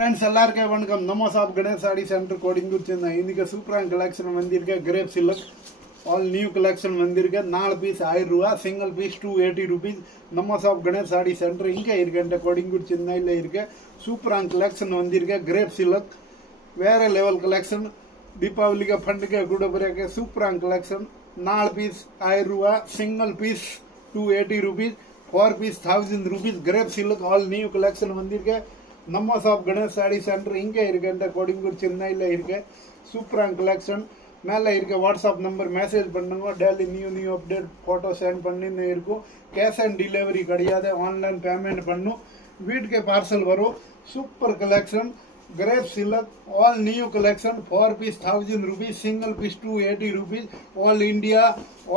Friends எல்லாருக்கும் வணக்கம். நம்ம ஷாப் கணேஷ் சாடி சென்டர் கோடிங்கூர் சென்னை. இன்னைக்கு சூப்பரான கலெக்ஷன் வந்திருக்கு. Grape silk all new collection வந்திருக்கு. 4 பீஸ் 1000 ரூபா, சிங்கிள் பீஸ் 280 rupees. நம்ம ஷாப் கணேஷ் சாடி சென்டர் இங்கே இருக்கு, கோடிங்கூர் சென்னையில் இருக்கு. சூப்பரான கலெக்ஷன் வந்திருக்கு. கிரேப் சில்க் வேற லெவல் கலெக்ஷன். தீபாவளிக்கு பண்டிகை கூட பிறகு சூப்பரான கலெக்ஷன். 4 பீஸ் 1000 ரூபா, single piece 280 rupees, 4 piece 1000 rupees. Crepe silk all new collection வந்திருக்கு. நம்ம ஷாப் கணேஷ் சாடி சென்டர் இங்கே இருக்கு, கோடிங்கூர் சென்னையில் இருக்கு. சூப்பரான கலெக்ஷன். மேலே இருக்க வாட்ஸ்அப் நம்பர் மெசேஜ் பண்ணுங்க. Daily new update photo sent பண்ணின்னு இருக்கும். கேஷ் ஆன் டெலிவரி கிடையாது, ஆன்லைன் பேமெண்ட் பண்ணும், வீட்டுக்கு பார்சல் வரும். Super collection. Crepe silk all new collection. 4 piece 1000 rupees, single piece 280 rupees. All India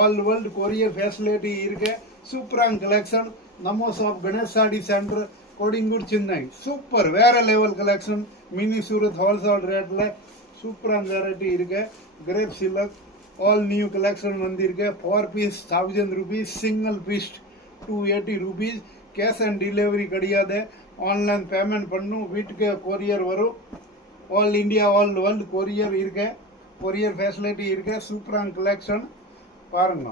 all world courier facility இருக்கு. சூப்பரான collection. நம்ம ஷாப் கணேஷ் சாடி சென்டர் கோடிங்கூர் சென்னை. சூப்பர் வேற level collection. Mini Surat wholesale ரேட்ல சூப்பரான வெரைட்டி இருக்கு. Crepe silk all new collection வந்திருக்கு. 4 piece 1000 rupees, single piece 280 rupees. Cash on delivery கிடையாது, ஆன்லைன் பேமெண்ட் பண்ணும், வீட்டுக்கு கொரியர் வரும். All India all world courier இருக்கு, கொரியர் ஃபெசிலிட்டி இருக்கு. சூப்பரான கலெக்ஷன் பாருங்க.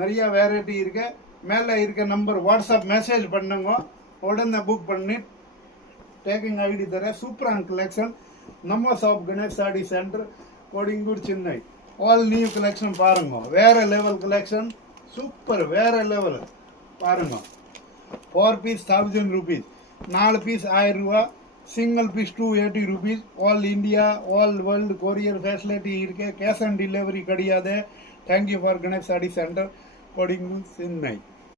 நிறைய வெரைட்டி இருக்கு. மேலே இருக்க நம்பர் வாட்ஸ்அப் மெசேஜ் பண்ணுங்க, உடனே புக் பண்ணி டேக்கிங் ஐடி தர. சூப்பரான கலெக்ஷன். நம்ம ஷாப் கணேஷ் சாடி centre Kodungaiyur Chennai. All new collection பாருங்க. வேற லெவல் கலெக்ஷன். சூப்பர் வேற லெவல் பாருங்க. 4 பீஸ் 1000 rupees, 4 பீஸ் 1000 ரூபா, single piece 280 rupees. All India all world courier facility இருக்கு. கேஷ் ஆன் டெலிவரி கிடையாது. தேங்க்யூ ஃபார் கணேஷ் சாடி சென்டர் கோடிங்கூர் சென்னை.